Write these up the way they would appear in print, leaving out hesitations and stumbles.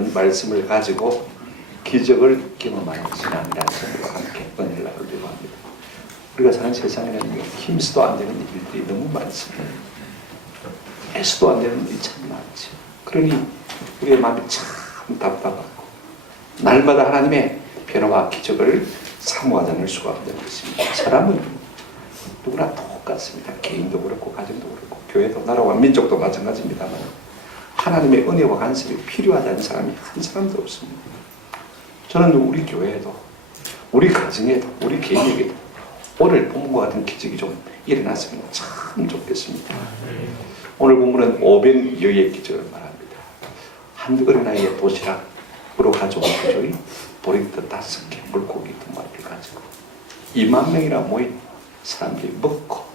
이런 말씀을 가지고 기적을 경험하는 신앙이라는 것과 함께 은혜를 나누려고 합니다. 우리가 사는 세상에는 힘써도 안 되는 일들이 너무 많습니다. 애써도 안 되는 일이 참 많죠. 그러니 우리의 마음이 참 답답하고 날마다 하나님의 변화와 기적을 사모하지 않을 수가 없는 것입니다. 사람은 누구나 똑같습니다. 개인도 그렇고 가정도 그렇고 교회도 나라와 민족도 마찬가지입니다만 하나님의 은혜와 간섭이 필요하지 않은 사람이 한 사람도 없습니다. 저는 우리 교회에도 우리 가정에도 우리 개인에게도 오늘 본문과 같은 기적이 좀 일어났으면 참 좋겠습니다. 오늘 본문은 500여의 기적을 말합니다. 한 어린아이의 도시락으로 가져온 그조이 보리떡 5개, 물고기 2마리를 가지고 2만 명이나 모인 사람들이 먹고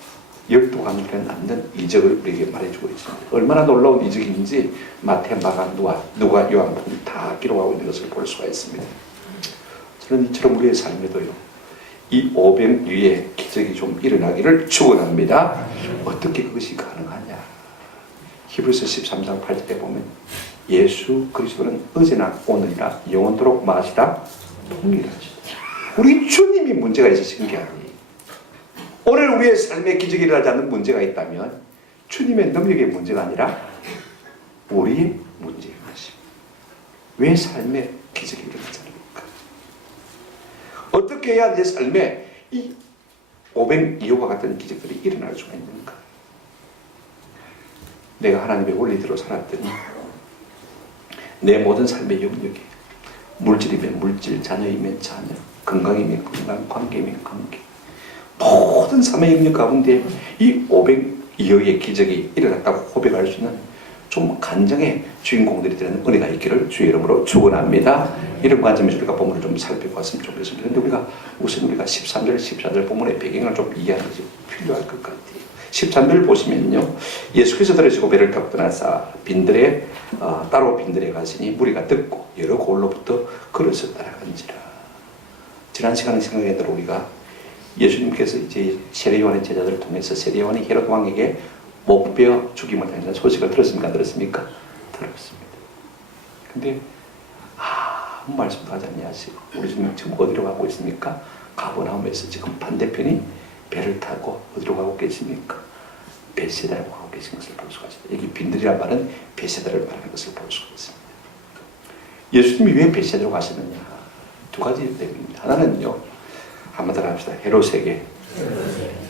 12강들에 남는 이적을 우리에게 말해주고 있습니다. 얼마나 놀라운 이적인지 마태, 마가, 누가, 요한복음이 다 기록하고 있는 것을 볼 수가 있습니다. 저는 이처럼 우리의 삶에도요, 이 500위의 기적이 좀 일어나기를 축원합니다. 어떻게 그것이 가능하냐? 히브리서 13장 8절에 보면 예수 그리스도는 어제나 오늘이나 영원토록 마시다 동일하시다. 우리 주님이 문제가 있으신 게 아니에요. 오늘 우리의 삶에 기적이 일어나지 않는 문제가 있다면 주님의 능력의 문제가 아니라 우리의 문제인 것입니다. 왜 삶에 기적이 일어나지 않습니까? 어떻게 해야 내 삶에 이 502호와 같은 기적들이 일어날 수가 있는가? 내가 하나님의 원리대로 살았더니 내 모든 삶의 영역에 물질이면 물질, 자녀이면 자녀, 건강이면 건강, 관계이면 관계, 모든 삶의 영역 가운데 이 502호의 기적이 일어났다고 고백할 수 있는 좀 간증의 주인공들이 되는 은혜가 있기를 주의 이름으로 축원합니다. 이런 관점에서 우리가 본문을 좀 살펴봤으면 좋겠습니다. 그런데 우선 우리가 13절, 14절 본문의 배경을 좀 이해하는 것이 필요할 것 같아요. 13절 보시면요, 예수께서 들으시고 배를 타고 떠나사 빈들에 따로 빈들에 가시니 무리가 듣고 여러 골로부터 걸어서 따라간지라. 지난 시간에 생각해 들어 우리가 예수님께서 이제 세례 요한의 제자들을 통해서 세례 요한이 헤롯 왕에게 목베어 죽임을 당하는 소식을 들었습니까? 들었습니까? 들었습니다. 근데 아무 말씀도 하지 않냐시고 우리 지금 어디로 가고 있습니까? 가버나움에서 지금 반대편이 배를 타고 어디로 가고 계십니까? 베세다로 가고 계신 것을 볼 수가 있습니다. 여기 빈들이란 말은 베세다를 말하는 것을 볼 수가 있습니다. 예수님이 왜 베세다로 가시느냐? 두 가지 때문입니다. 하나는요, 한마디로 합시다. 헤롯에게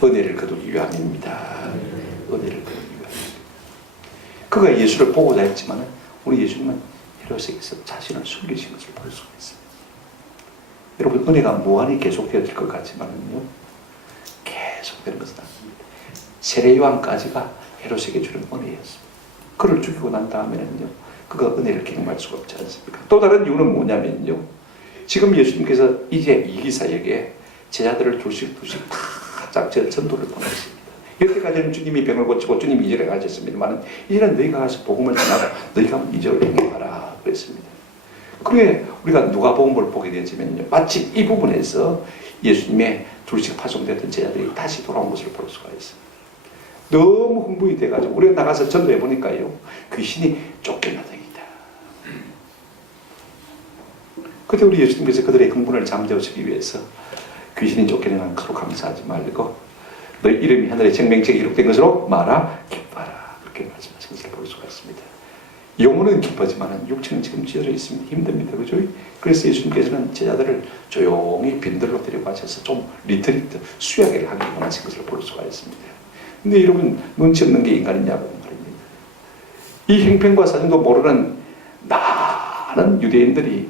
은혜를 거두기 위함입니다. 은혜를 거두기 위함입니다. 그가 예수를 보고자 했지만 우리 예수님은 헤롯에게서 자신을 숨기신 것을 볼 수가 있습니다. 여러분, 은혜가 무한히 계속되어질 것 같지만은요, 계속되는 것은 아닙니다. 세례 요한까지가 헤롯에게 주는 은혜였습니다. 그를 죽이고 난 다음에는요, 그가 은혜를 경험할 수가 없지 않습니까? 또 다른 이유는 뭐냐면요, 지금 예수님께서 이제 이기사에게 제자들을 둘씩 다 전도를 보냈습니다. 여태까지는 주님이 병을 고치고 주님이 이적을 가졌습니다만 이제는 너희가 가서 복음을 전하고 너희가 이적을 행해봐라 그랬습니다. 그래 우리가 누가복음을 보게 되지만요, 마치 이 부분에서 예수님의 둘씩 파송되었던 제자들이 다시 돌아온 것을 볼 수가 있습니다. 너무 흥분이 돼가지고 우리가 나가서 전도해 보니까요, 귀신이 쫓겨나더이다. 그때 우리 예수님께서 그들의 흥분을 잠재우시기 위해서 귀신이 쫓겨나는 것으로 감사하지 말고 너 이름이 하늘의 생명책에 기록된 것으로 말아 기뻐하라, 그렇게 말씀하신 것을 볼 수가 있습니다. 영혼은 기뻐지만 육체는 지금 찌들어 있습니다. 힘듭니다. 그죠? 그래서 예수님께서는 제자들을 조용히 빈들로 데려가셔서 좀 리트리트, 수양회를 하기 원하신 것을 볼 수가 있습니다. 근데 여러분, 눈치 없는 게 인간이냐고 말입니다. 이 행편과 사정도 모르는 많은 유대인들이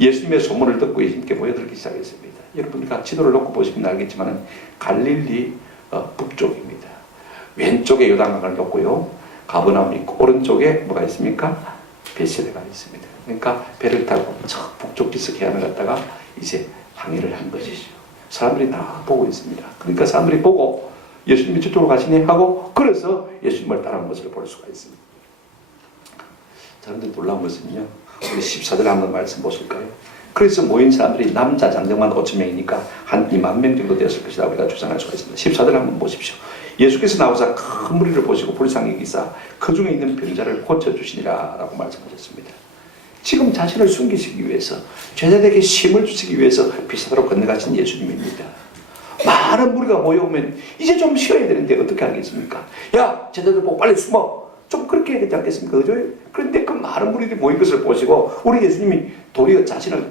예수님의 소문을 듣고 예수님께 모여들기 시작했습니다. 여러분과 지도를 놓고 보시면 알겠지만 갈릴리 북쪽입니다. 왼쪽에 요단강을 놓고요, 가버나움이 있고 오른쪽에 뭐가 있습니까? 베세다가 있습니다. 그러니까 배를 타고 저 북쪽 기슭 해안을 갔다가 이제 항해를 한 것이죠. 사람들이 다 보고 있습니다. 그러니까 사람들이 보고 예수님이 저쪽으로 가시네 하고 그래서 예수님을 따라온 것을 볼 수가 있습니다. 그런데 놀라운 것은요, 우리 14절 한번 말씀 보실까요? 그래서 모인 사람들이 남자 장정만 5,000명이니까 한 2만 명 정도 되었을 것이다 우리가 추산할 수가 있습니다. 14절 한번 보십시오. 예수께서 나오사 큰 무리를 보시고 불쌍히 여기사 그 중에 있는 병자를 고쳐주시니라 라고 말씀하셨습니다. 지금 자신을 숨기시기 위해서, 제자들에게 힘을 주시기 위해서 비사도로 건너가신 예수님입니다. 많은 무리가 모여오면 이제 좀 쉬어야 되는데 어떻게 하겠습니까? 야, 제자들 보고 빨리 숨어. 좀 그렇게 해야 되지 않겠습니까? 그죠? 그런데 그 많은 무리들이 모인 것을 보시고 우리 예수님이 도리어 자신을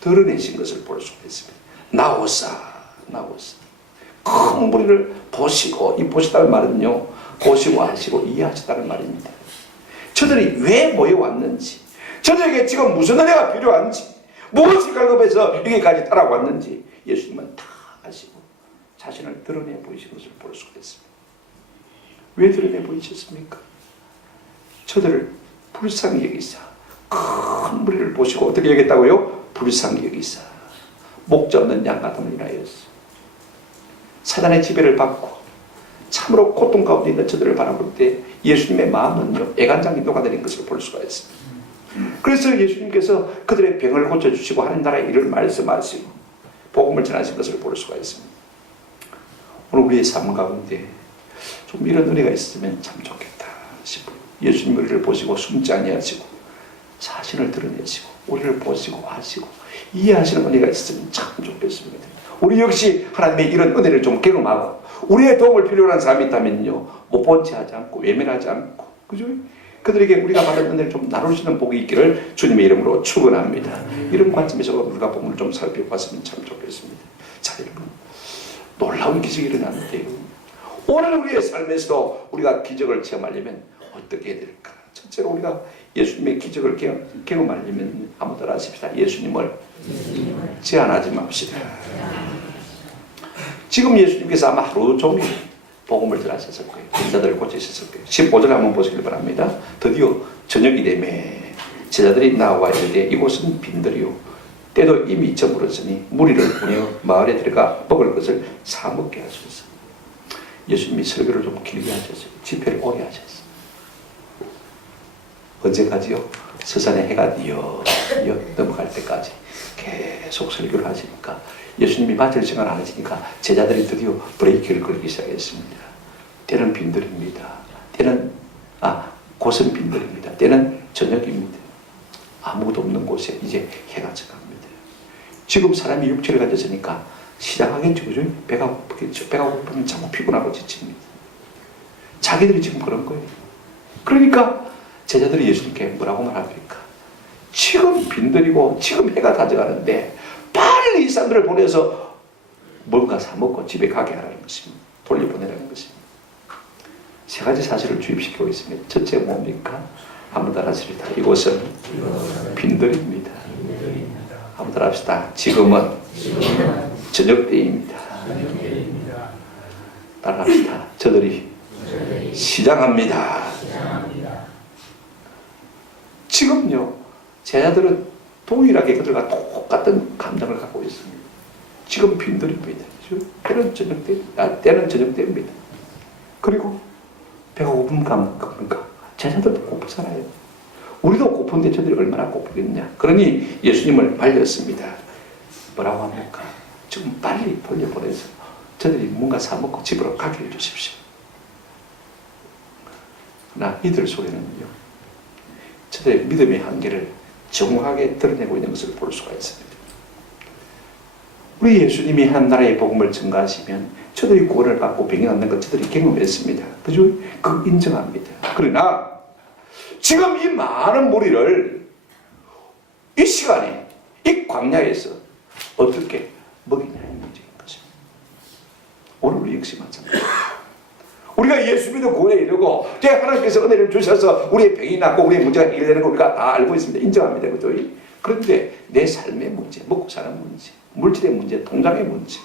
드러내신 것을 볼 수가 있습니다. 나오사, 나오사. 큰 무리를 보시고, 이 보시다는 말은요, 보시고 하시고 이해하시다는 말입니다. 저들이 왜 모여왔는지, 저들에게 지금 무슨 은혜가 필요한지, 무엇이 갈급해서 여기까지 따라왔는지 예수님은 다 아시고 자신을 드러내 보이신 것을 볼 수가 있습니다. 왜 드러내 보이셨습니까? 저들을 불쌍히 여기사, 큰 무리를 보시고 어떻게 여겼다고요? 불쌍히 여기사 목자 없는 양 같음을 인하였어. 사단의 지배를 받고 참으로 고통 가운데 있는 저들을 바라볼 때 예수님의 마음은요, 애간장이 녹아내린 것을 볼 수가 있습니다. 그래서 예수님께서 그들의 병을 고쳐주시고 하는 나라의 일을 말씀하시고 복음을 전하신 것을 볼 수가 있습니다. 오늘 우리의 삶 가운데 좀 이런 은혜가 있으면 참 좋겠다 싶어요. 예수님 우리를 보시고 숨지 아니하시고 자신을 드러내시고 우리를 보시고 하시고 이해하시는 은혜가 있으면 참 좋겠습니다. 우리 역시 하나님의 이런 은혜를 좀 경험하고 우리의 도움을 필요로 하는 사람이 있다면요, 못 본 채 하지 않고 외면하지 않고, 그죠? 그들에게 우리가 받은 은혜를 좀 나눌 수 있는 복이 있기를 주님의 이름으로 축원합니다. 이런 관점에서 우리가 복음을 좀 살펴봤으면 참 좋겠습니다. 자, 여러분, 놀라운 기적이 일어났는데요, 오늘 우리의 삶에서도 우리가 기적을 체험하려면 어떻게 해야 될까? 첫째로 우리가 예수님의 기적을 경험하려면 한번 따라 하십시다. 예수님을 제한하지 맙시다. 지금 예수님께서 아마 하루 종일 복음을 전하셨을 거예요. 제자들을 고치셨을 거예요. 15절에 한번 보시길 바랍니다. 드디어 저녁이 되매 제자들이 나와 이르되 이곳은 빈들이요 때도 이미 저물었으니 무리를 보내어 마을에 들어가 먹을 것을 사 먹게 하소서. 예수님이 설교를 좀 길게 하셨어요. 집회를 오래 하셨어요. 언제까지요? 서산의 해가 넘어갈 때까지 계속 설교를 하시니까 예수님이 맡을 시간 안 하시니까 제자들이 드디어 브레이크를 걸기 시작했습니다. 때는 빈들입니다. 때는 곳은 빈들입니다. 때는 저녁입니다. 아무것도 없는 곳에 이제 해가 져갑니다. 지금 사람이 육체를 가졌으니까 시작하겠죠. 그죠? 배가 고프겠죠. 배가 고프면 자꾸 피곤하고 지칩니다. 자기들이 지금 그런 거예요. 그러니까 제자들이 예수님께 뭐라고 말합니까? 지금 빈들이고 지금 해가 다 져가는데 빨리 이 사람들을 보내서 뭔가 사 먹고 집에 가게 하라는 것입니다. 돌려보내라는 것입니다. 세 가지 사실을 주입시키고 있습니다. 첫째 뭡니까? 한번 따라하십시다. 이곳은 빈들입니다. 한번 따라합시다. 지금은 저녁 때입니다. 따라합시다. 저들이 시장합니다. 지금요, 제자들은 동일하게 그들과 똑같은 감정을 갖고 있습니다. 지금 빈들입니다. 때는 저녁 때입니다. 그리고 배가 고픈가? 제자들도 고프잖아요. 우리도 고픈데 저들이 얼마나 고프겠냐. 그러니 예수님을 말렸습니다. 뭐라고 합니까? 지금 빨리 돌려보내서 저들이 뭔가 사먹고 집으로 가게 해주십시오. 그러나 이들 속에는요, 저들의 믿음의 한계를 정확하게 드러내고 있는 것을 볼 수가 있습니다. 우리 예수님이 한 나라의 복음을 전가하시면 저들이 구원을 받고 병이 낫는 것 저들이 경험했습니다. 그죠? 그거 인정합니다. 그러나 지금 이 많은 무리를 이 시간에 이 광야에서 어떻게 먹이냐의 문제인 것입니다. 오늘 우리 역시 마찬가지입니다. 우리가 예수 믿어 구원에 이르고 하나님께서 은혜를 주셔서 우리의 병이 낫고 우리의 문제가 해결되는 걸 우리가 다 알고 있습니다. 인정합니다. 그죠? 그런데 내 삶의 문제, 먹고 사는 문제, 물질의 문제, 통장의 문제,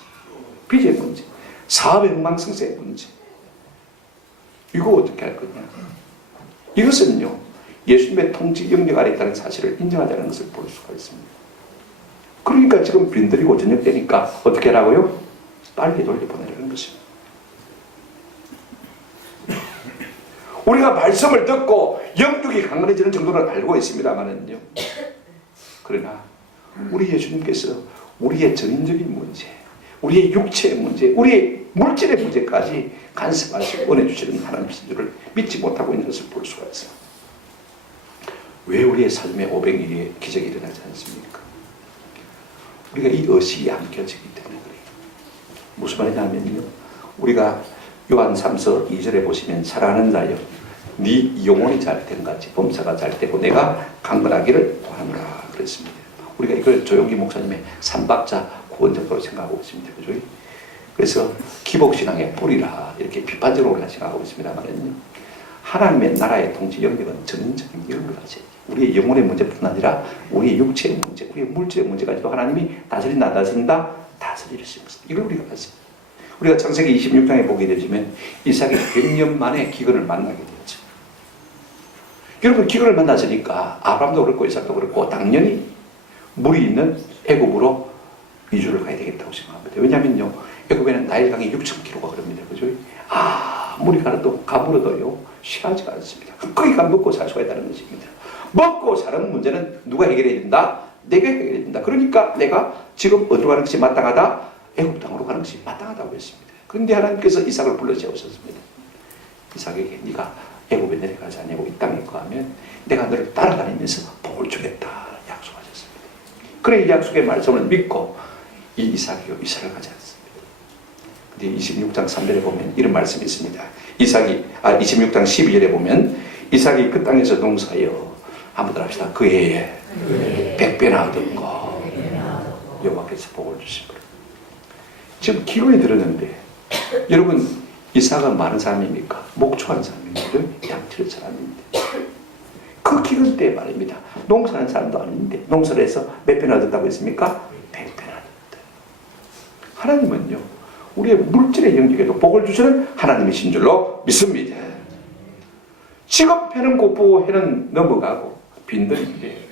빚의 문제, 사업의 흥망성쇠의 문제, 이거 어떻게 할 거냐? 이것은요, 예수님의 통치 영역 아래 있다는 사실을 인정하자는 것을 볼 수가 있습니다. 그러니까 지금 빈들이고 저녁 되니까 어떻게 하라고요? 빨리 돌려보내라는 것입니다. 우리가 말씀을 듣고 영적이 강건해지는 정도는 알고 있습니다만은요, 그러나 우리 예수님께서 우리의 전인적인 문제, 우리의 육체의 문제, 우리의 물질의 문제까지 간섭하시고 은혜 주시는 하나님이신 줄을 믿지 못하고 있는 것을 볼 수가 있습니다. 왜 우리의 삶에 500일의 기적이 일어나지 않습니까? 우리가 이 의식이 안 껴지기 때문에 그래요. 무슨 말이냐면요, 우리가 요한 3서 2절에 보시면 사랑하는 자여 네 영혼이 잘 된 같이 범사가 잘 되고 내가 강건하기를 원하노라 그랬습니다. 우리가 이걸 조용기 목사님의 삼박자 구원정도로 생각하고 있습니다. 그죠? 그래서 기복신앙의 뿌리라 이렇게 비판적으로 우리가 생각하고 있습니다만요, 하나님의 나라의 통치 영역은 전인적인 영역이지, 우리의 영혼의 문제뿐 아니라 우리의 육체의 문제, 우리의 물질의 문제까지도 하나님이 다스린다, 안 다스린다, 다스릴 수 있습니다. 이걸 우리가 봤습니다. 우리가 창세기 26장에 보게 되지만 이삭이 100년 만에 기근을 만나게 되었죠. 여러분, 기근을 만났으니까 아브람도 그렇고 이삭도 그렇고 당연히 물이 있는 애굽으로 이주를 가야 되겠다고 생각합니다. 왜냐하면요, 애굽에는 나일강이 6,000km가 흐릅니다. 그죠? 물이 가는 동 가물어도요 쉬하지가 않습니다. 거기가 먹고 살 수가 있다는 것입니다. 먹고 사는 문제는 누가 해결해야 된다? 내가 해결해야 된다. 그러니까 내가 지금 어디로 가는 것이 마땅하다? 애굽 땅으로 가는 것이 마땅하다고 했습니다. 그런데 하나님께서 이삭을 불러 세우셨습니다. 이삭에게 네가 애굽에 내려가지 않냐고, 이 땅에 거하면 내가 너를 따라다니면서 복을 주겠다 약속하셨습니다. 그래, 이 약속의 말씀을 믿고 이 이삭이요 이삭을 가지 않습니다. 근데 26장 3절에 보면 이런 말씀이 있습니다. 26장 12절에 보면 이삭이 그 땅에서 농사하여, 한번 더 합시다. 그 해에 100배나 얻은 거 여호와께서 복을 주신 거예요. 지금 기근이 들었는데, 여러분, 이삭은 많은 사람입니까? 목초한 사람입니다. 양치는 사람입니다. 그 기근 때 말입니다. 농사하는 사람도 아닌데 농사를 해서 몇 배나 얻었다고 했습니까? 100배나 얻었다. 하나님은요, 우리의 물질의 영역에도 복을 주시는 하나님이신 줄로 믿습니다. 지금 배는 고프고 해는 넘어가고 빈들인데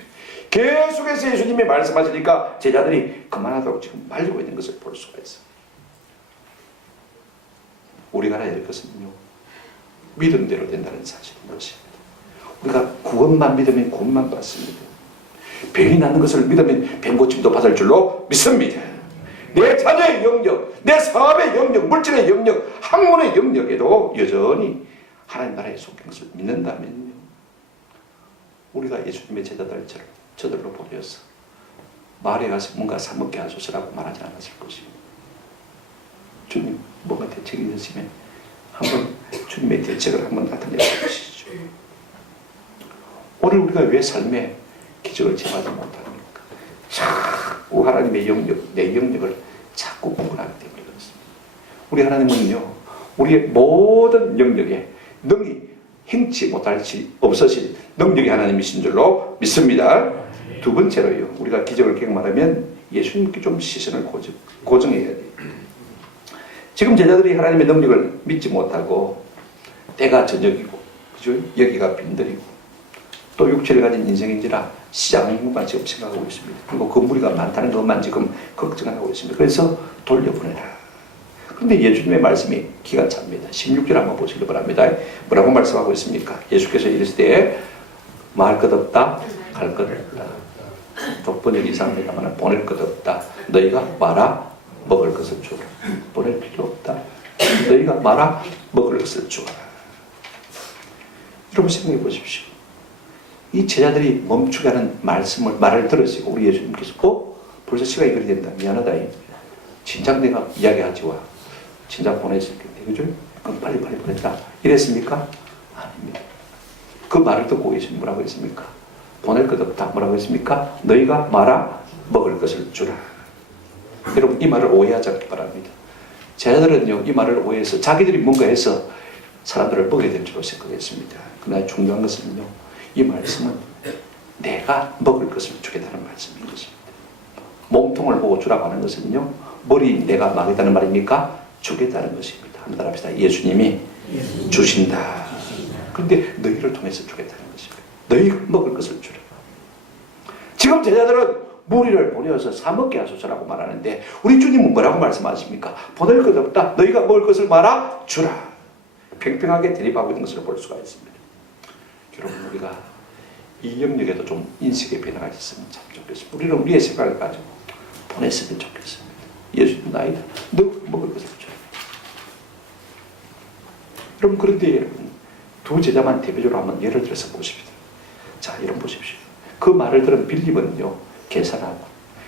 계속해서 예수님이 말씀하시니까 제자들이 그만하도록 지금 말리고 있는 것을 볼 수가 있어요. 우리가 알아야 될 것은요, 믿음대로 된다는 사실인 것입니다. 우리가 구원만 믿으면 구원만 받습니다. 병이 나는 것을 믿으면 병고침도 받을 줄로 믿습니다. 내 자녀의 영역, 내 사업의 영역, 물질의 영역, 학문의 영역에도 여전히 하나님 나라에 속한 것을 믿는다면요, 우리가 예수님의 제자들처럼 저들로 보내어서 마을에 가서 뭔가 사먹게 하소서라고 말하지 않았을 것입니다. 주님, 뭔가 대책이 있으시면 한번 주님의 대책을 한번 나타내 주시죠. 오늘 우리가 왜 삶에 기적을 체험하지 못합니까? 자꾸 하나님의 영역, 내 영역을 자꾸 구분하기 때문에 그렇습니다. 우리 하나님은요, 우리의 모든 영역에 능히 행치 못할 시 없으신 능력의 하나님이신 줄로 믿습니다. 두 번째로요, 우리가 기적을 경험하려면 예수님께 좀 시선을 고정해야 돼요. 지금 제자들이 하나님의 능력을 믿지 못하고 때가 저녁이고, 그죠? 여기가 빈들이고 또 육체를 가진 인생인지라 시장만 지금 생각하고 있습니다. 그리고 건물이가 많다는 것만 지금 걱정하고 있습니다. 그래서 돌려보내라. 그런데 예수님의 말씀이 기가 찹니다. 16절 한번 보시기 바랍니다. 뭐라고 말씀하고 있습니까? 예수께서 이르시되 말 것 없다, 갈 것 없다. 또 번역 이상합니다만 보낼 것 없다. 너희가 말아 먹을 것을 주라. 보낼 필요 없다. 너희가 말아 먹을 것을 주라. 여러분 생각해 보십시오. 이 제자들이 멈추게 하는 말을 들으시고 우리 예수님께서 벌써 시간이 그리 된다. 미안하다. 진작 내가 이야기하지 와. 진작 보냈을 텐데. 그죠? 그럼 빨리 보냈다. 이랬습니까? 아닙니다. 그 말을 듣고 예수님 뭐라고 했습니까? 보낼 것 없다. 뭐라고 했습니까? 너희가 말아 먹을 것을 주라. 여러분, 이 말을 오해하지 않기 바랍니다. 제자들은요, 이 말을 오해해서 자기들이 뭔가 해서 사람들을 먹여야 될 줄로 생각했습니다. 그러나 중요한 것은요, 이 말씀은 내가 먹을 것을 주겠다는 말씀인 것입니다. 몸통을 보고 주라고 하는 것은요, 머리 내가 막겠다는 말입니까? 주겠다는 것입니다. 한번 합시다. 예수님이 주신다. 그런데 너희를 통해서 주겠다는 것입니다. 너희가 먹을 것을 주라. 지금 제자들은 무리를 보내어서 사먹게 하소서라고 말하는데 우리 주님은 뭐라고 말씀하십니까? 보낼 것 없다. 너희가 먹을 것을 말아 주라. 팽팽하게 대립하고 있는 것을 볼 수가 있습니다. 여러분, 우리가 이 영역에도 좀 인식의 변화가 있으면 참 좋겠습니다. 우리는 우리의 생각을 가지고 보냈으면 좋겠습니다. 예수님 나이다. 너 먹을 것을 주라. 여러분, 그런데 여러분, 두 제자만 대표적으로 한번 예를 들어서 보십시다. 자, 여러분 보십시오. 그 말을 들은 빌립은요, 계산하고,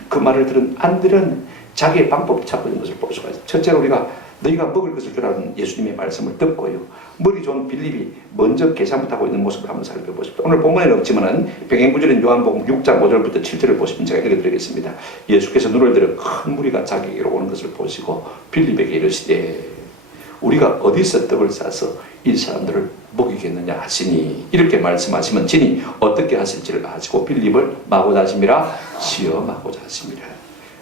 그 말을 들은 안드레는 자기의 방법을 찾고 있는 것을 볼 수가 있어요. 첫째로 우리가 너희가 먹을 것을 주라는 예수님의 말씀을 듣고요, 머리 좋은 빌립이 먼저 계산부터 하고 있는 모습을 한번 살펴보십시오. 오늘 본문에는 없지만은 병행구절인 요한복음 6장 5절부터 7절을 보시면 제가 읽어드리겠습니다. 예수께서 눈을 들어 큰 무리가 자기에게로 오는 것을 보시고 빌립에게 이르시되 우리가 어디서 떡을 싸서 이 사람들을 먹이겠느냐 하시니, 이렇게 말씀하시면 진이 어떻게 하실지를 아시고 빌립을 마고자 하심이라 시험하고자 하심이라.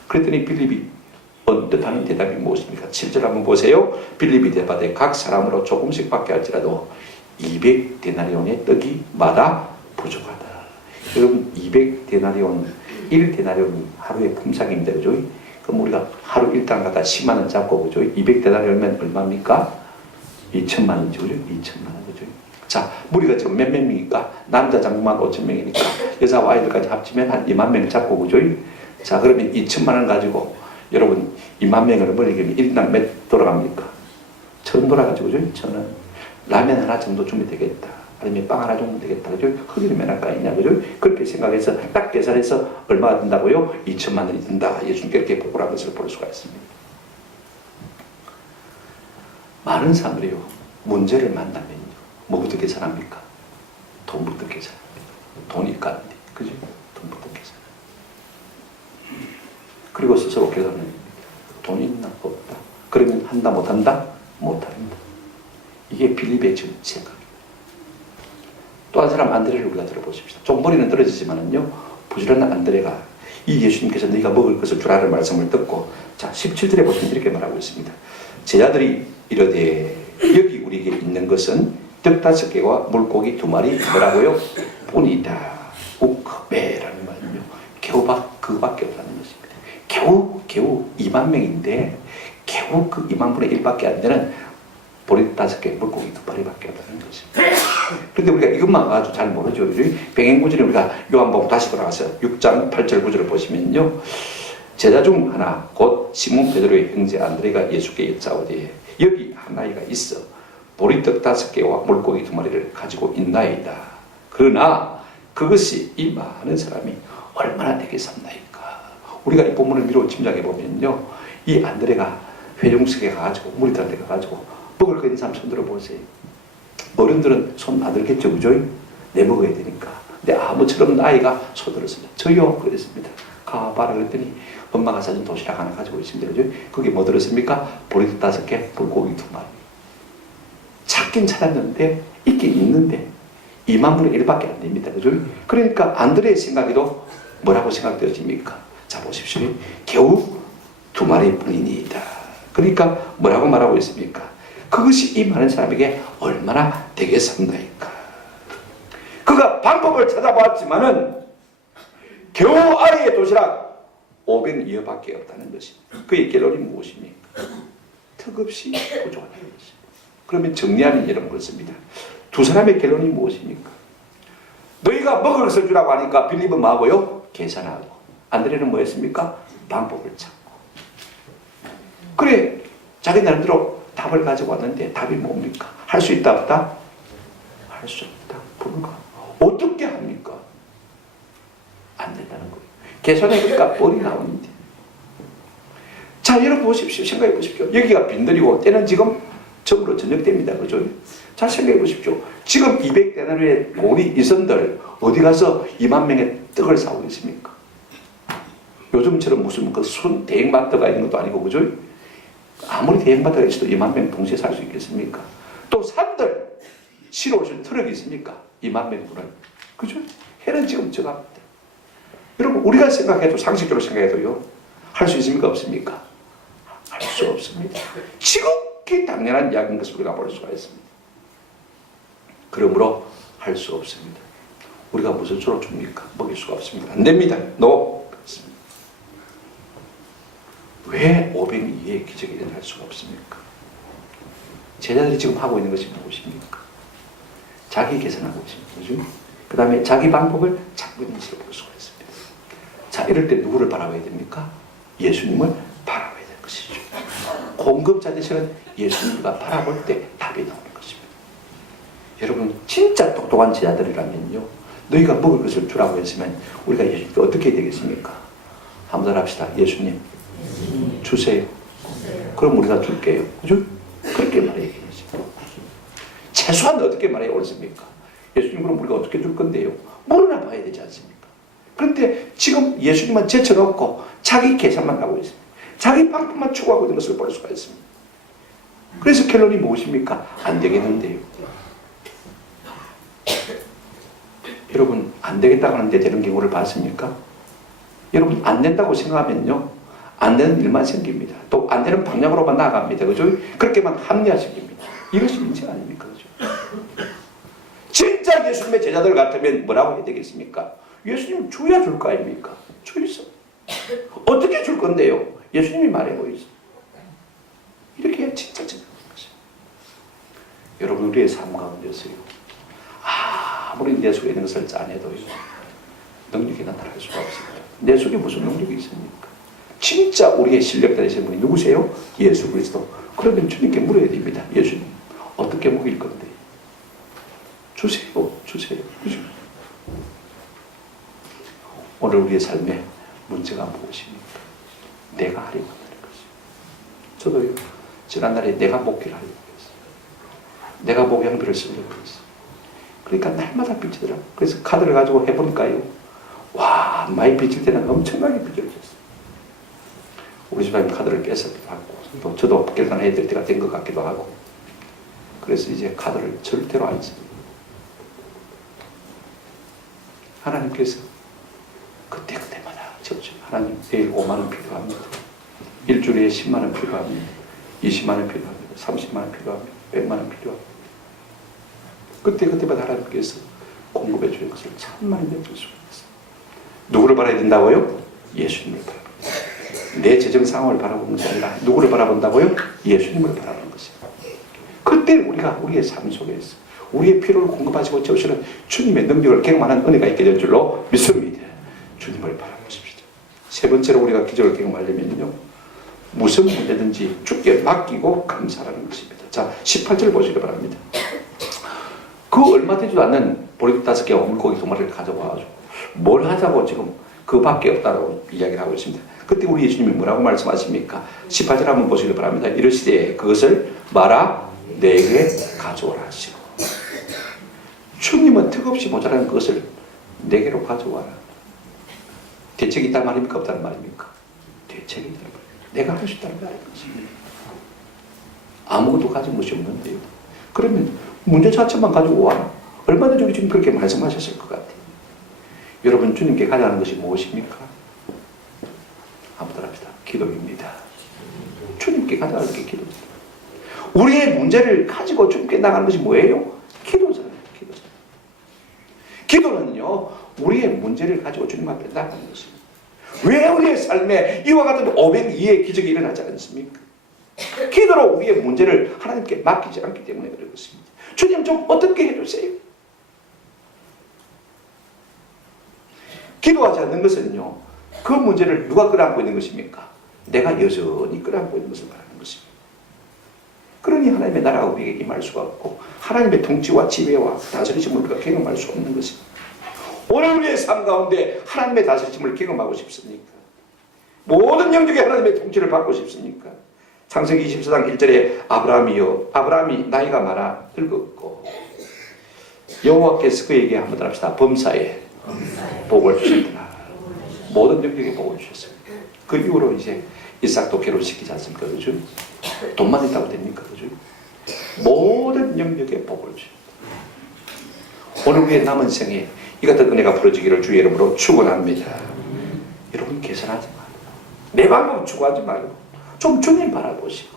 그랬더니 빌립이 언뜻 하는 대답이 무엇입니까? 7절 한번 보세요. 빌립이 대답하되 각 사람으로 조금씩 받게 할지라도 200데나리온의 떡이 마다 부족하다. 여러분, 200데나리온, 1데나리온이 하루의 품삯입니다. 그죠? 그럼 우리가 하루 일당가다 10만 원 잡고, 그죠? 200데나리온이면 얼마입니까? 2천만 원이죠. 그죠? 2천만 원. 그죠? 자, 우리가 지금 몇 명이니까? 남자 장로만 5천 명이니까 여자와 아이들까지 합치면 한 2만 명 잡고, 그죠? 자, 그러면 2천만 원 가지고 여러분 2만 명을 먹이면 1인당 몇 돌아갑니까? 1,000 돌아가죠. 그죠? 1,000원. 라면 하나 정도 주면 되겠다. 아니면 빵 하나 주면 되겠다. 그죠? 흑일이 몇 할까 있냐. 그죠? 그렇게 생각해서 딱 계산해서 얼마가 든다고요? 2천만 원이 든다. 예수님께 이렇게 보고한 것을 볼 수가 있습니다. 많은 사람들이요, 문제를 만나면요, 뭐부터 계산합니까? 돈부터 계산합니다. 돈이 깐디. 그죠? 돈부터 계산. 그리고 스스로 결론을 돈이 있나 없다. 그러면 한다 못한다? 못한다. 이게 빌립의 지금 생각입니다. 또 한 사람 안드레를 우리가 들어보십시다. 좀 머리는 떨어지지만은요, 부지런한 안드레가 이 예수님께서 네가 먹을 것을 주라는 말씀을 듣고, 자 17절에 보시면 이렇게 말하고 있습니다. 제자들이 이르되 여기 우리에게 있는 것은 떡 5개와 물고기 2마리 뭐라고요? 뿐이다. 우크베라는 말은요, 겨우 그밖에 없다는 것입니다. 겨우 2만 명인데 겨우 그 2만 분의 1밖에 안 되는 보리 5개, 물고기 2마리밖에 없다는 것입니다. 그런데 우리가 이것만 아주 잘 모르죠. 병행구절에 우리가 요한복음 다시 돌아가서 6장 8절 9절을 보시면요, 제자 중 하나 곧 시몬 베드로의 형제 안드레가 예수께 여짜오되 여기 한 아이가 있어 보리떡 5개와 물고기 2마리를 가지고 있나이다. 그러나 그것이 이 많은 사람이 얼마나 되겠습니까? 우리가 이 본문을 미루어 짐작해 보면요, 이 안드레가 회중석에 가가지고 무리들한테 가가지고 먹을 거 있는 사람 손 들어보세요. 어른들은 손 안 들겠죠. 그죠? 내 먹어야 되니까. 근데 아무처럼 아이가 손 들었습니다. 저요? 그랬습니다. 가봐라 그랬더니 엄마가 사준 도시락 하나 가지고 있습니다. 그죠? 그게 뭐 들었습니까? 보리떡 5개, 물고기 2마리. 찾긴 찾았는데 있긴 있는데 2만 분의 1밖에 안 됩니다. 그죠? 그러니까 안드레의 생각에도 뭐라고 생각되어집니까? 자 보십시오. 겨우 2마리 뿐이니이다. 그러니까 뭐라고 말하고 있습니까? 그것이 이 많은 사람에게 얼마나 되겠습니까? 그가 방법을 찾아봤지만은 겨우 아이의 도시락 500여밖에 없다는 것입니다. 그의 결론이 무엇입니까? 턱없이 부족하다는 것입니다. 그러면 정리하면 이런 것입니다. 두 사람의 결론이 무엇입니까? 너희가 먹을 것을 주라고 하니까 빌립은 뭐하고요? 계산하고. 안드레는 뭐 했습니까? 방법을 찾고. 그래, 자기 나름대로 답을 가지고 왔는데 답이 뭡니까? 할 수 있다 없다? 할 수 없다. 불가. 어떻게 합니까? 안 된다는 거예요. 계산해보니까 뻔히 나오는데. 자, 여러분 보십시오. 생각해 보십시오. 여기가 빈들이고 때는 지금 적으로 저녁됩니다. 그죠? 자, 생각해 보십시오. 지금 200데나리온의 돈이 있은들 어디 가서 2만 명의 떡을 사오고 있습니까? 요즘처럼 무슨 대행마트가 있는 것도 아니고, 그죠? 아무리 대행마트가 있어도 2만 명 동시에 살 수 있겠습니까? 또 산들 실어 오실 트럭이 있습니까? 2만 명분을. 그죠? 해는 지금 적합니다. 여러분, 우리가 생각해도, 상식적으로 생각해도요, 할 수 있습니까? 없습니까? 할 수 없습니다. 지극히 당연한 이야기인 것을 우리가 볼 수가 있습니다. 그러므로 할 수 없습니다. 우리가 무슨 수로 줍니까? 먹일 수가 없습니다. 안 됩니다. No. 그렇습니다. 왜 500 이하의 기적이 일어날 수가 없습니까? 제자들이 지금 하고 있는 것이 무엇입니까? 자기 계산하고 있습니다. 그 다음에 자기 방법을 찾고 있는 것을 볼 수가 있습니다. 자, 이럴 때 누구를 바라봐야 됩니까? 예수님을 바라봐야 될 것이죠. 공급자 되시는 예수님과 바라볼 때 답이 나오는 것입니다. 여러분, 진짜 똑똑한 제자들이라면요, 너희가 먹을 것을 주라고 했으면 우리가 예수님께 어떻게 해야 되겠습니까? 한번 더 합시다. 예수님 주세요. 그럼 우리가 줄게요. 그죠? 그렇게 말해야겠지. 최소한 어떻게 말해야 옳습니까? 예수님 그럼 우리가 어떻게 줄 건데요? 물어나 봐야 되지 않습니까? 그런데 지금 예수님은 제쳐놓고 자기 계산만 하고 있습니다. 자기 방법만 추구하고 있는 것을 볼 수가 있습니다. 그래서 결론이 무엇입니까? 안 되겠는데요. 여러분 안 되겠다고 하는데 되는 경우를 봤습니까? 여러분 안 된다고 생각하면요 안 되는 일만 생깁니다. 또 안 되는 방향으로만 나아갑니다. 그죠? 그렇게만 합리화시킵니다. 이것이 인생 아닙니까? 그죠? 진짜 예수님의 제자들 같으면 뭐라고 해야 되겠습니까? 예수님 줘야 줄 거 아닙니까? 줘 있어. 어떻게 줄 건데요? 예수님이 말해 보이죠. 이렇게 해야 진짜 제자인 것이죠. 여러분 우리의 삶 가운데서요. 아무리 내 속에 있는 것을 짜내도요. 능력이 나타날 수가 없습니다. 내 속에 무슨 능력이 있습니까? 진짜 우리의 실력 되시는 분이 누구세요? 예수 그리스도. 그러면 주님께 물어야 됩니다. 예수님 어떻게 먹일 건데? 주세요. 주세요. 주세요. 오늘 우리의 삶에 문제가 무엇입니까? 내가 하려고 한다는 것이죠. 저도요. 지난날에 내가 목회를 하려고 했어요. 내가 목양비를 쓰려고 했어요. 그러니까 날마다 빚지더라고요. 그래서 카드를 가지고 해보니까요. 와, 많이 빚질 때는 엄청나게 빚어졌어요. 우리 집안에 카드를 뺏었기도 하고 또 저도 결단해야 될 때가 된 것 같기도 하고 그래서 이제 카드를 절대로 안 씁니다. 하나님께서 그때마다 적죠. 하나님 내일 5만 원 필요합니다. 일주일에 10만 원 필요합니다. 20만 원 필요합니다. 30만 원 필요합니다. 100만 원 필요합니다. 그때마다 하나님께서 공급해 주는 것을 참 많이 느낄 수가 있어요. 누구를 바라야 된다고요? 예수님을 바라봅니다. 내 재정 상황을 바라보는 것이 아니라 누구를 바라본다고요? 예수님을 바라보는 것입니다. 그때 우리가 우리의 삶 속에서 우리의 필요를 공급하시고 채우시는 주님의 능력을 경험하는 은혜가 있게 될 줄로 믿습니다. 주님을 바라보십시오. 세 번째로 우리가 기적을 경험하려면요. 무슨 문제든지 주께 맡기고 감사하는 것입니다. 자, 18절 보시기 바랍니다. 그 얼마 되지도 않는 보리떡 5개와 물고기 2마리를 가져와가지고 뭘 하자고 지금 그 밖에 없다고 이야기를 하고 있습니다. 그때 우리 예수님이 뭐라고 말씀하십니까? 18절 한번 보시기 바랍니다. 이르시되 그것을 말아 내게 가져오라 하시고 주님은 턱없이 모자라는 것을 내게로 가져와라. 대책이 있단 말입니까? 없다는 말입니까? 대책이 있다는 말입니다. 내가 할 수 있다는 말입니다. 아무것도 가진 것이 없는데요. 그러면 문제 자체만 가지고 와라. 얼마든지 우리 주님 그렇게 말씀하셨을 것 같아요. 여러분 주님께 가져야 하는 것이 무엇입니까? 한번 합시다. 기도입니다. 주님께 가져가는 게 기도입니다. 우리의 문제를 가지고 주님께 나가는 것이 뭐예요? 기도잖아요. 기도잖아요. 기도는요. 우리의 문제를 가지고 주님 앞에 나가는 것입니다. 왜 우리의 삶에 이와 같은 502의 기적이 일어나지 않습니까? 기도로 우리의 문제를 하나님께 맡기지 않기 때문에 그렇습니다. 주님 좀 어떻게 해주세요. 기도하지 않는 것은요. 그 문제를 누가 끌어안고 있는 것입니까? 내가 여전히 끌어안고 있는 것을 말하는 것입니다. 그러니 하나님의 나라가 우리에게 임할 수가 없고 하나님의 통치와 지배와 다스리심을 우리가 경험할 수 없는 것입니다. 오늘 우리의 삶 가운데 하나님의 다스리심을 경험하고 싶습니까? 모든 영역에 하나님의 통치를 받고 싶습니까? 창세기 24장 1절에 아브라함이 나이가 많아 늙었고 여호와께서 그에게 한번 합시다. 범사에 복을 주셨구나. 모든 영역에 복을 주셨습니다. 그 이후로 이제 이삭도 결혼시키지 않습니까? 그죠? 돈만 있다고 됩니까? 그죠? 모든 영역에 복을 주십니다. 오늘 우리의 남은 생에 이 같은 은혜가 풀어지기를 주의 이름으로 축원합니다. 여러분 계산하지 말고 내 방법 추구하지 말고 좀 주님 바라보시고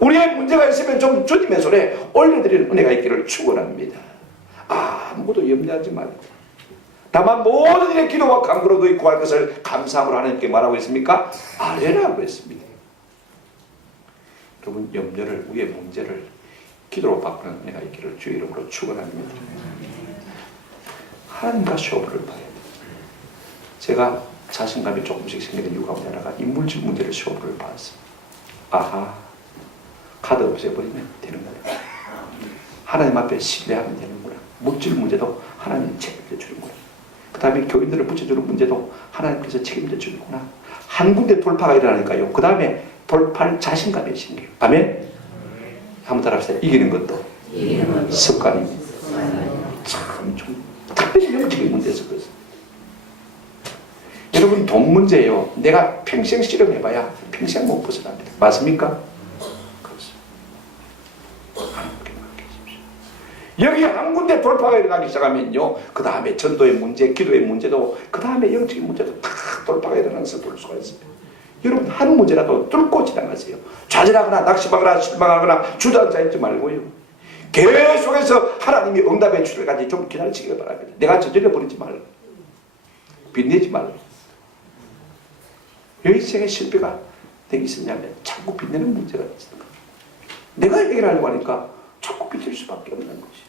우리의 문제가 있으면 좀 주님의 손에 올려드리는 은혜가 있기를 축원합니다. 아무것도 염려하지 말고 다만 모든 일에 기도와 간구로 너희 구할 것을 감사함으로 하나님께 말하고 있습니까? 아뢰라고 했습니다. 여러분 염려를 우리의 문제를 기도로 바꾸는 은혜가 있기를 주의 이름으로 축원합니다. 하나님과 쇼부를 봐야 돼요. 제가 자신감이 조금씩 생기는 이유 가운데 하나가 이 물질 문제를 쇼부를 봤어요. 카드 없애버리면 되는 거다. 하나님 앞에 신뢰하면 되는구나. 물질 문제도 하나님이 책임져 주는구나. 그 다음에 교인들을 붙여주는 문제도 하나님께서 책임져 주는구나. 한 군데 돌파가 일어나니까요. 그 다음에 돌파할 자신감이 생겨요. 아멘? 한번 따라합시다. 이기는 것도 습관입니다. 참 좀 특별히 영적인 문제에서 그렇습니다. 여러분 돈 문제예요. 내가 평생 실험해봐야 평생 못 벗어납니다. 맞습니까? 여기 한 군데 돌파가 일어나기 시작하면요, 그 다음에 전도의 문제, 기도의 문제도, 그 다음에 영적인 문제도 다 돌파가 일어나는 것을 볼 수가 있습니다. 여러분 한 문제라도 뚫고 지나가세요. 좌절하거나 낙심하거나 실망하거나 주저앉아있지 말고요, 계속해서 하나님이 응답의 주를까지 좀 기다리시기 바랍니다. 내가 저질러 버리지 말고, 빚내지 말고. 왜 인생의 실패가 되기 있었냐면 자꾸 빚내는 문제가 있습니다. 내가 해결하려고 하니까 자꾸 빚을 수밖에 없는 것이.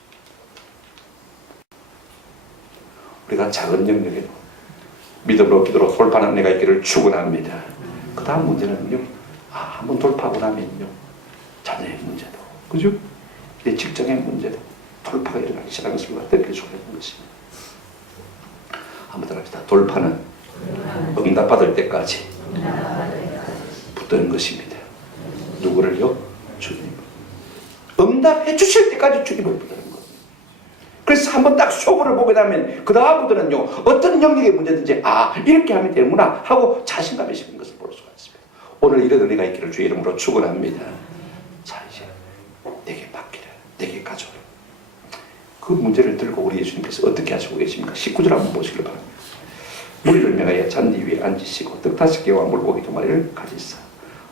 우리가 작은 영역에도 믿음으로 기도로 돌파하는 내가 있기를 축원합니다. 그 다음 문제는요, 한번 돌파하고 나면요, 자녀의 문제도, 그죠? 내 직장의 문제도 돌파가 일어나기 시작하는 것을 느낄 수가 있는 것입니다. 한번 더 합시다. 돌파는 응답받을 때까지 붙드는 것입니다. 누구를요? 주님. 응답해 주실 때까지 주님을 붙드는 겁니다. 그래서 한번 딱 쇼부를 보게 되면 그 다음부터는요, 어떤 영역의 문제든지 이렇게 하면 되는구나 하고 자신감이 생긴 것을 볼 수가 있습니다. 오늘 이런 은혜가 있기를 주의 이름으로 축원합니다. 자, 이제 내게 맡기라, 내게 가져오라. 그 문제를 들고 우리 예수님께서 어떻게 하시고 계십니까? 19절 한번 보시길 바랍니다. 무리를 명하여 잔디 위에 앉으시고 떡 5개와 물고기 2마리를 가지사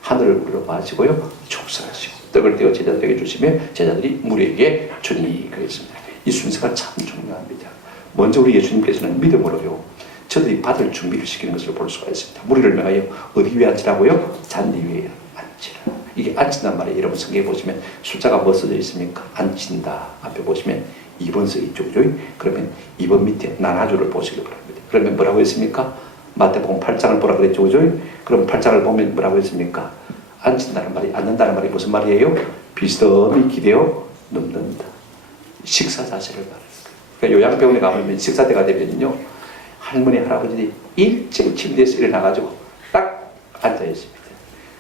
하늘을 우러러 마시고요, 축사하시고 떡을 떼어 제자들에게 주시며 제자들이 무리에게 주니. 그랬습니다. 이 순서가 참 중요합니다. 먼저 우리 예수님께서는 믿음으로요, 저들이 받을 준비를 시키는 것을 볼 수가 있습니다. 무리를 명하여 어디 위에 앉으라고요? 잔디 위에 앉으라. 이게 앉힌단 말이에요. 여러분 성경에 보시면 숫자가 뭐 써져 있습니까? 앉힌다. 앞에 보시면 2번 써 있죠. 그러면 2번 밑에 나눠주를 보시기 바랍니다. 그러면 뭐라고 했습니까? 마태복음 8장을 보라 그랬죠. 그죠? 그럼 8장을 보면 뭐라고 했습니까? 앉힌다는 말이, 앉는다는 말이 무슨 말이에요? 비스듬히 기대어 눕는다. 식사 자세를 말해요. 그러니까 요양병원에 가보면 식사 때가 되면요, 할머니, 할아버지들이 일찍 침대에서 일어나가지고 딱 앉아 있습니다.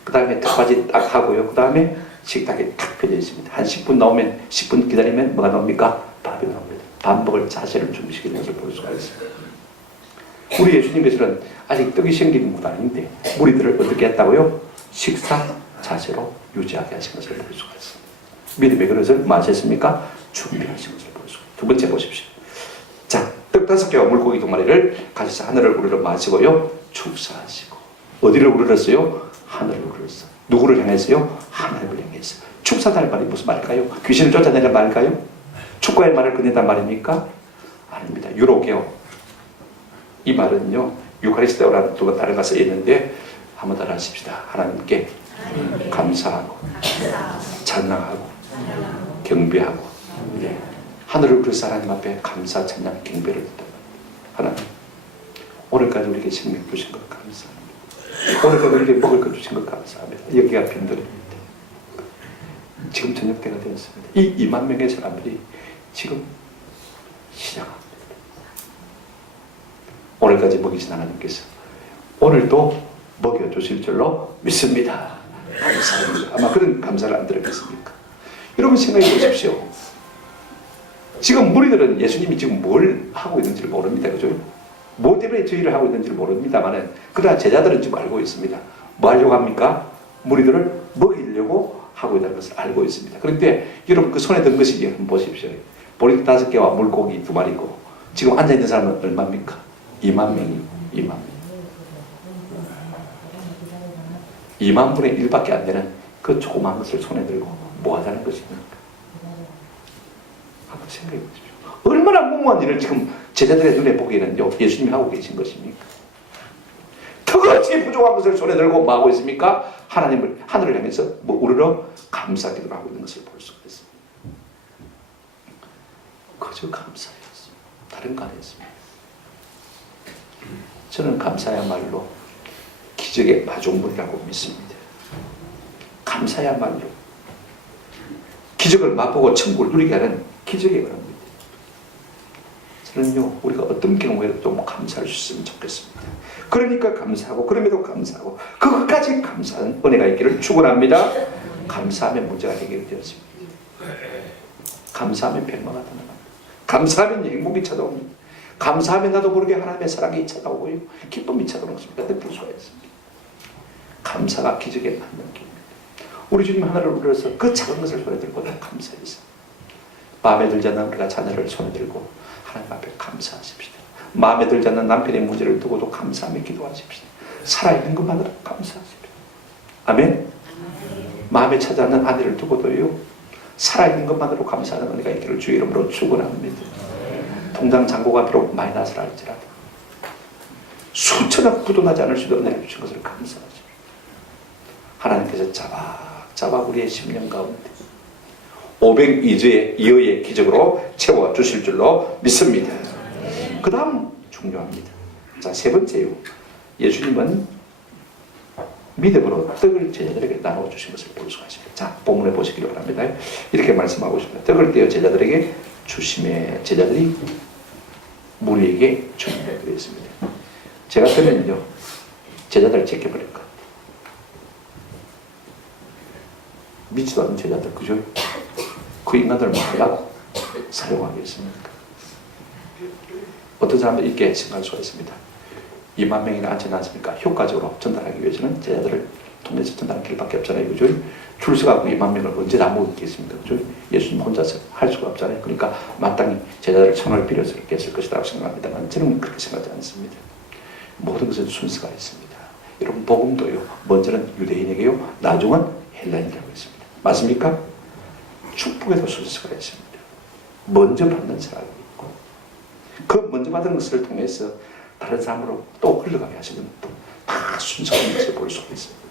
그 다음에 턱받이 딱 하고요. 그 다음에 식탁에 탁 펴져 있습니다. 한 10분 나오면, 10분 기다리면 뭐가 나옵니까? 밥이 나옵니다. 밥 먹을 자세를 준비시키는 것을 볼 수가 있습니다. 우리 예수님께서는 아직 떡이 생긴 것 아닌데 무리들을 어떻게 했다고요? 식사 자세로 유지하게 하신 것을 볼 수가 있습니다. 믿음의 그릇을 뭐 하셨습니까? 준비하신 것을 볼 수가 있습니다. 두 번째 보십시오. 자, 떡 5개와 물고기 2마리를 가지사 하늘을 우러러 마시고요, 축사하시고. 어디를 우러렀어요? 하늘을 우러렀어요. 누구를 향했어요? 하나님을 향했어요. 축사다는 말이 무슨 말일까요? 귀신을 쫓아내는 말일까요? 축구의 말을 꺼낸단 말입니까? 아닙니다. 유로게오. 이 말은요, 유카리스토라는 또 다른 가서 있는데 한번 따라 하십시다. 하나님께 감사하고 찬양하고 경배하고, 하늘을 우러서 하나님 앞에 감사, 찬양, 경배를 드립니다. 하나님, 오늘까지 우리에게 생명 주신 것 감사합니다. 오늘까지 우리에게 먹을 것 주신 것 감사합니다. 여기가 빈들입니다. 지금 저녁 때가 되었습니다. 이 2만 명의 사람들이 지금 시작합니다. 오늘까지 먹이신 하나님께서 오늘도 먹여주실 줄로 믿습니다. 감사합니다. 아마 그런 감사를 안 들었겠습니까? 여러분 생각해 보십시오. 지금 무리들은 예수님이 지금 뭘 하고 있는지를 모릅니다. 그죠? 뭐 때문에 저 일을 하고 있는지를 모릅니다만은, 그러나 제자들은 지금 알고 있습니다. 뭐 하려고 합니까? 무리들을 먹이려고 하고 있다는 것을 알고 있습니다. 그런데 여러분 그 손에 든 것이 한번 보십시오. 보리 5개와 물고기 2마리고 지금 앉아있는 사람은 얼마입니까? 2만 명이 2만 명. 2만 분의 1밖에 안 되는 그 조그만 것을 손에 들고 뭐 하자는 것입니까? 한번 생각해 보십시오. 얼마나 무모한 일을 지금 제자들의 눈에 보기에는 예수님이 하고 계신 것입니까? 턱없이 부족한 것을 손에 들고 뭐 하고 있습니까? 하늘을 향해서 뭐 우러러 감사 기도를 하고 있는 것을 볼 수가 있습니다. 그저 감사였습니다. 다른 거 아니었습니다. 저는 감사야말로 기적의 마중물이라고 믿습니다. 감사야말로 기적을 맛보고 천국을 누리게 하는 기적의 겁니다. 저는요, 우리가 어떤 경우에도 좀 감사할 수 있으면 좋겠습니다. 그러니까 감사하고, 그럼에도 감사하고, 그것까지 감사하는 은혜가 있기를 축원합니다. 감사하면 문제가 해결되었습니다. 감사하면 변화가 나타납니다. 감사하면 행복이 찾아옵니다. 감사하면 나도 모르게 하나님의 사랑이 찾아오고요, 기쁨이 찾아오는 것을 느낄 수가 있습니다. 감사가 기적에 맞는 길입니다. 우리 주님 하나를 우려서 그 작은 것을 손에 들고 다 감사했어요. 마음에 들지 않는 우리가 자녀를 손에 들고 하나님 앞에 감사하십시다. 마음에 들지 않는 남편의 문제를 두고도 감사하며 기도하십시다. 살아있는 것만으로 감사하십시다. 아멘. 마음에 차지 않는 아내를 두고도요, 살아있는 것만으로 감사하는 은혜가 있기를 주의 이름으로 축원합니다. 통장 잔고가 비록 마이너스라 할지라도 수천억 부도나지 않을 수도 은혜를 주신 것을 감사하십니다. 하나님께서 자박 우리의 심령 가운데 502주의 기적으로 채워주실 줄로 믿습니다. 그 다음 중요합니다. 자, 세 번째요. 예수님은 믿음으로 떡을 제자들에게 나눠주신 것을 볼 수가 있습니다. 자, 본문에 보시기를 바랍니다. 이렇게 말씀하고 있습니다. 떡을 떼어 제자들에게 주심에 제자들이 무리에게 주문해 드렸습니다. 제가 때면요, 제자들을 제껴버릴 것 같아요. 믿지도 않는 제자들, 그죠? 그 인간들을 말라고 사용하겠습니까? 어떤 사람도 있게 생각할 수가 있습니다. 2만 명이나 앉지 않습니까? 효과적으로 전달하기 위해서는 제자들을 통해서 전달하는 길밖에 없잖아요. 그죠? 줄 서가고 2만 명을 언제 다 모으겠습니까? 그죠? 예수님 혼자서 할 수가 없잖아요. 그러니까 마땅히 제자들을 천을 빌어서 이렇게 했을 것이라고 생각합니다만 저는 그렇게 생각하지 않습니다. 모든 것은 순서가 있습니다. 여러분, 복음도요, 먼저는 유대인에게요, 나중은 헬라인이라고 했습니다. 맞습니까? 축복에도 순서가 있습니다. 먼저 받는 사람이 있고, 그 먼저 받은 것을 통해서 다른 사람으로 또 흘러가게 하시는 분, 다 순서가 있는 것을 볼 수가 있습니다.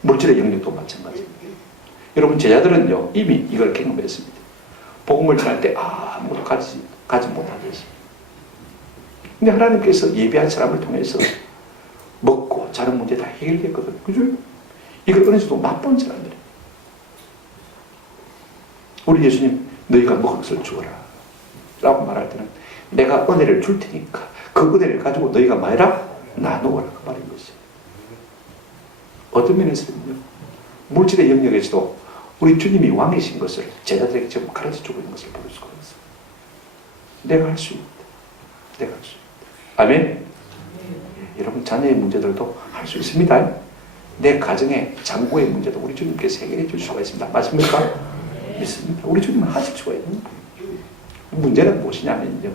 물질의 영역도 마찬가지입니다. 여러분, 제자들은요, 이미 이걸 경험했습니다. 복음을 전할 때 아무것도 가지 못하게 했습니다. 근데 하나님께서 예비한 사람을 통해서 먹고 자는 문제 다 해결됐거든요. 그죠? 이걸 은혜서도 맛본 사람들이에요. 우리 예수님, 너희가 먹을 것을 주어라 라고 말할 때는 내가 은혜를 줄 테니까 그 은혜를 가지고 너희가 뭐해라? 나누어라, 그 말인 것이에요. 어떤 면에서는요, 물질의 영역에서도 우리 주님이 왕이신 것을 제자들에게 지금 가르쳐주고 있는 것을 볼 수가 있어요. 내가 할 수 있다. 내가 할 수 있다. 아멘? 여러분, 자녀의 문제들도 할 수 있습니다. 내 가정의 장고의 문제도 우리 주님께서 해결해 줄 수가 있습니다. 맞습니까? 믿습니다. 우리 주님은 하실 수가 있는 거예요. 문제는 무엇이냐면요,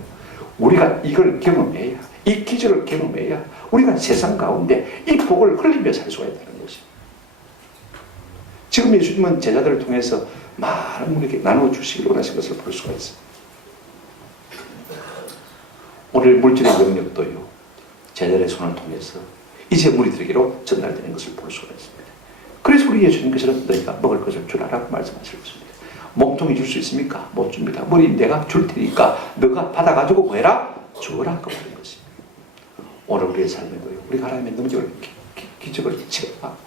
우리가 이걸 경험해야, 이 기적을 경험해야 우리가 세상 가운데 이 복을 흘리며 살 수가 있다는 것이에요. 지금 예수님은 제자들을 통해서 많은 분에게 나눠주시길 원하신 것을 볼 수가 있어요. 오늘 물질의 영역도요, 제자들의 손을 통해서 이제 무리들에게로 전달되는 것을 볼 수가 있습니다. 그래서 우리 예수님께서는 너희가 먹을 것을 주라라고 말씀하실 것입니다. 몸통이 줄 수 있습니까? 못 줍니다. 머리 내가 줄 테니까 너가 받아가지고 뭐해라? 주어라, 그 말인 것입니다. 오늘 우리의 삶에도요, 우리가 하나님의 능력을, 기적을 체험하고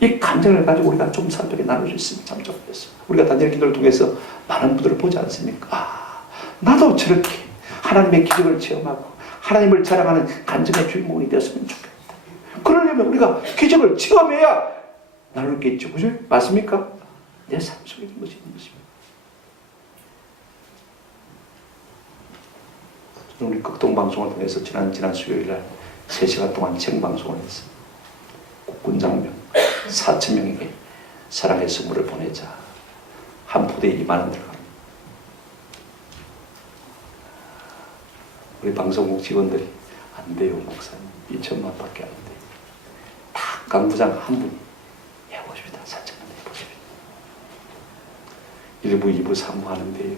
이 감정을 가지고 우리가 좀 사람들에게 나눌 수 있으면 참 좋겠어요. 우리가 다니엘 기도를 통해서 많은 분들을 보지 않습니까? 나도 저렇게 하나님의 기적을 체험하고 하나님을 자랑하는 간증의 주인공이 되었으면 좋겠다. 그러려면 우리가 기적을 체험해야 나눌 게 있죠. 그죠? 맞습니까? 내 삶 속에 있는 것이 있는 것입니다. 저는 우리 극동방송을 통해서 지난 수요일날 3시간 동안 생방송을 했어요. 국군 장병 4,000명에게 사랑의 선물을 보내자. 한 부대에 2만 원 들어갑니다. 우리 방송국 직원들이 안 돼요, 목사님. 2천만 밖에 안 돼요. 다 강부장 한 분이 해보십니다. 4천만 해보십니다. 1부, 2부, 3부 하는데요,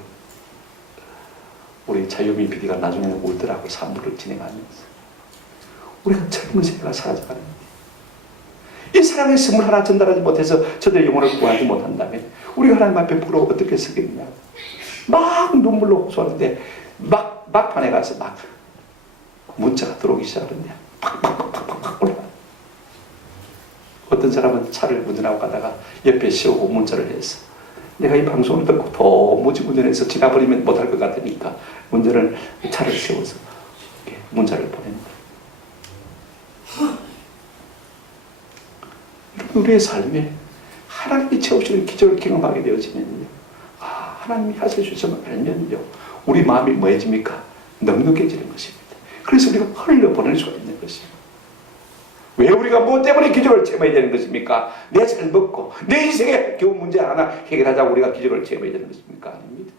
우리 자유민 PD가 나중에는 울더라고. 3부를 진행하면서 우리가 젊은 세대가 사라져가는 거예요. 이 사랑의 선물 하나 전달하지 못해서 저들의 영혼을 구하지 못한다면 우리가 하나님 앞에 부끄러워 어떻게 서겠냐. 막 눈물로 호소하는데 막판에 가서 막 문자가 들어오기 시작하는데 팍팍팍팍팍 올라가. 어떤 사람은 차를 운전하고 가다가 옆에 세우고 문자를 해서 내가 이 방송을 듣고 더 무지운전해서 지나버리면 못할 것 같으니까 운전을 차를 세워서 문자를 보냅니다. 우리의 삶에 하나님이 채우시는 기적을 경험하게 되어지면요, 하나님이 하실 수 있음을 알면요, 우리 마음이 뭐해집니까? 넉넉해지는 것입니다. 그래서 우리가 흘려보낼 수가 있는 것입니다. 왜 우리가 뭐 때문에 기적을 체험해야 되는 것입니까? 내 잘 먹고 내 인생에 겨우 문제 하나 해결하자고 우리가 기적을 체험해야 되는 것입니까? 아닙니다.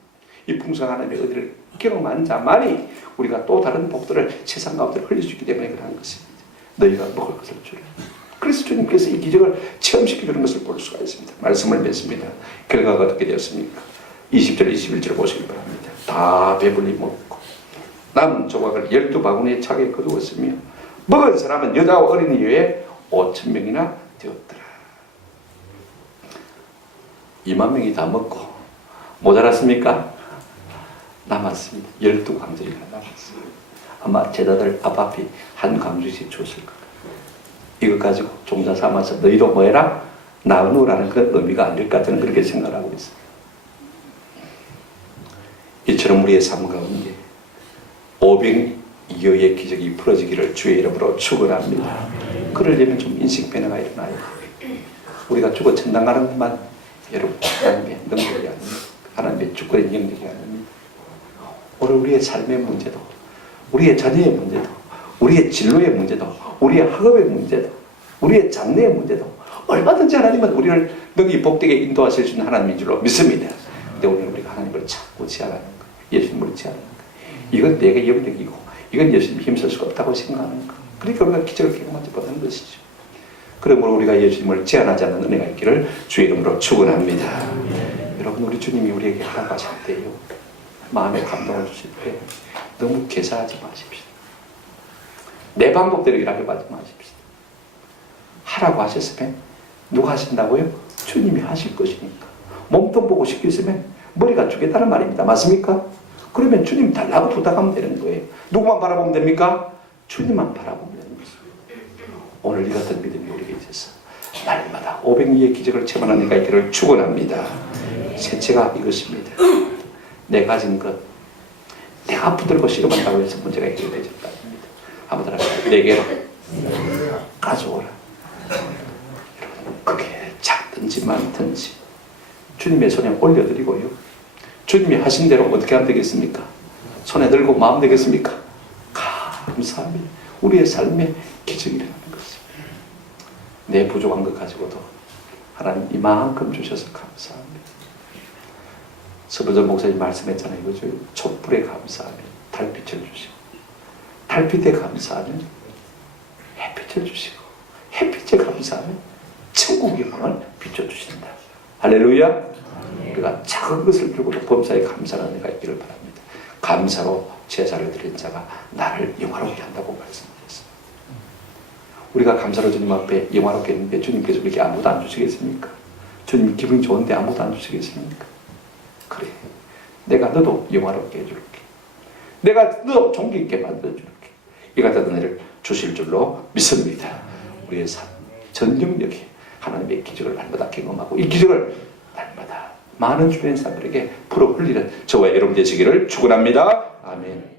이 풍성한 하나님의 은혜를 경험한 자만이 우리가 또 다른 복들을 세상 가운데 흘릴 수 있기 때문에 그러는 것입니다. 너희가 먹을 것을 주라. 그래서 주님께서 이 기적을 체험시켜주는 것을 볼 수가 있습니다. 말씀을 맺습니다. 결과가 어떻게 되었습니까? 20절 21절 보시기 바랍니다. 다 배불리 먹고 남은 조각을 12바구니에 차게 거두었으며 먹은 사람은 여자와 어린이 외에 5,000명이나 되었더라. 20,000명이 다 먹고 모자랐습니까? 남았습니다. 12광주리가 남았습니다. 아마 제자들 앞앞이 한 광주씩 줬을 거예요. 이것 가지고 종자 삼아서 너희도 뭐해라? 나누라는 그런 의미가 아닐까 저는 그렇게 생각하고 있습니다. 이처럼 우리의 삶 가운데 500여의 기적이 풀어지기를 주의 이름으로 축원합니다. 그러려면 좀 인식 변화가 일어나요. 우리가 죽어 천당 가는 것만 여러분 하나님의 능력이 아닙니다. 하나님의 주권의 영역이 아닙니다. 오늘 우리의 삶의 문제도, 우리의 자녀의 문제도, 우리의 진로의 문제도, 우리의 학업의 문제도, 우리의 장래의 문제도 얼마든지 하나님은 우리를 능히 복되게 인도하실 수 있는 하나님인 줄로 믿습니다. 근데 오늘 우리가 하나님을 찾고 지하라는 거, 예수님을 지하라는 거, 이건 내게 영역이고 이건 예수님 힘쓸 수가 없다고 생각하는 거. 그러니까 우리가 기적을 경험하지 못하는 것이죠. 그러므로 우리가 예수님을 제한하지 않는 은혜가 있기를 주의 이름으로 축원합니다. 여러분, 우리 주님이 우리에게 하라고 하실 때요, 마음에 감동을 주실 때 너무 개사하지 마십시오. 내 방법대로 일하려고 하지 마십시오. 하라고 하셨으면 누가 하신다고요? 주님이 하실 것이니까. 몸통 보고 시켰으면 머리가 주겠다는 말입니다. 맞습니까? 그러면 주님 달라고 부탁하면 되는 거예요. 누구만 바라보면 됩니까? 주님만 바라보면 되는 것입니다. 오늘 이 같은 믿음이 우리에게 있어서 날마다 500리의 기적을 체험하는 이가 있기를 축원합니다. 셋째가 이것입니다. 내 가진 것, 내가 붙들고 실험한다고 해서 문제가 해결되지 않습니다. 아무나 내게로 가져오라. 그게 작든지 많든지 주님의 손에 올려드리고요, 주님이 하신 대로 어떻게 하면 되겠습니까? 손에 들고 마음 되겠습니까? 감사합니다. 우리의 삶에 기적이 일어나는 것입니다. 내 부족한 것 가지고도 하나님 이만큼 주셔서 감사합니다. 서부전 목사님 말씀했잖아요. 그죠? 촛불에 감사하면 달빛을 주시고, 달빛에 감사하면 햇빛을 주시고, 햇빛에 감사하면 천국의 영광을 비춰주신다. 할렐루야. 우리가 작은 것을 들고도 범사에 감사하는 은혜가 있기를 바랍니다. 감사로 제사를 드린 자가 나를 영화롭게 한다고 말씀하셨습니다. 우리가 감사로 주님 앞에 영화롭게 했는데 주님께서 이렇게 아무도 안 주시겠습니까? 주님 기분이 좋은데 아무도 안 주시겠습니까? 그래, 내가 너도 영화롭게 해줄게. 내가 너 종기 있게 만들어줄게. 이 같은 은혜를 주실 줄로 믿습니다. 우리의 삶 전 영역에 하나님의 기적을 날마다 경험하고 이 기적을 날마다 많은 주변 사람들에게 풀어 흘리는 저와 여러분 되시기를 축원합니다. 아멘.